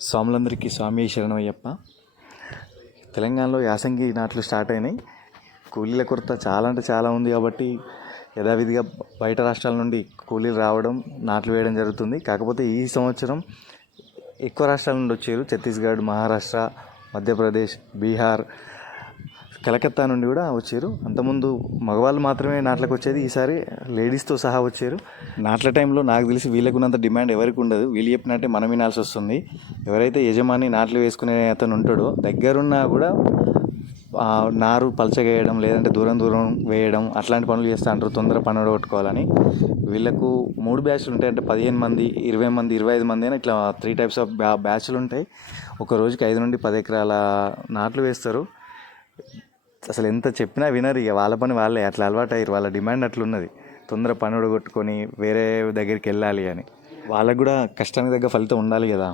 స్వాములందరికీ స్వామి శరణమయ్యప్ప. తెలంగాణలో యాసంగి నాట్లు స్టార్ట్ అయినాయి. కూలీల కొరత చాలా అంటే చాలా ఉంది కాబట్టి యథావిధిగా బయట రాష్ట్రాల నుండి కూలీలు రావడం, నాట్లు వేయడం జరుగుతుంది. కాకపోతే ఈ సంవత్సరం ఎక్కువ రాష్ట్రాల నుండి వచ్చారు. ఛత్తీస్గఢ్, మహారాష్ట్ర, మధ్యప్రదేశ్, బీహార్, కలకత్తా నుండి కూడా వచ్చారు. అంతకుముందు మగవాళ్ళు మాత్రమే నాట్లకు వచ్చేది, ఈసారి లేడీస్తో సహా వచ్చారు. నాట్ల టైంలో నాకు తెలిసి వీళ్ళకున్నంత డిమాండ్ ఎవరికి ఉండదు. వీళ్ళు చెప్పినట్టే మనం వినాల్సి వస్తుంది. ఎవరైతే యజమాని నాట్లు వేసుకునే అతను ఉంటాడో దగ్గరున్నా కూడా నారు పలచగేయడం, లేదంటే దూరం దూరం వేయడం అట్లాంటి పనులు చేస్తూ అంటారు తొందర పని కొట్టుకోవాలని. వీళ్ళకు 3 బ్యాచ్లు ఉంటాయి. అంటే 15 మంది, 20 మంది, 25 మంది అని ఇట్లా 3 టైప్స్ ఆఫ్ బ్యాచ్లు ఉంటాయి. ఒక రోజుకి 5 నుండి 10 ఎకరాల నాట్లు వేస్తారు. అసలు ఎంత చెప్పినా వినరు. ఇక వాళ్ళ పని వాళ్ళే అట్లా అలవాటు అయ్యారు. వాళ్ళ డిమాండ్ అట్లున్నది, తొందర పని కొట్టుకొని వేరే దగ్గరికి వెళ్ళాలి అని. వాళ్ళకు కూడా కష్టానికి తగ్గ ఫలితం ఉండాలి కదా.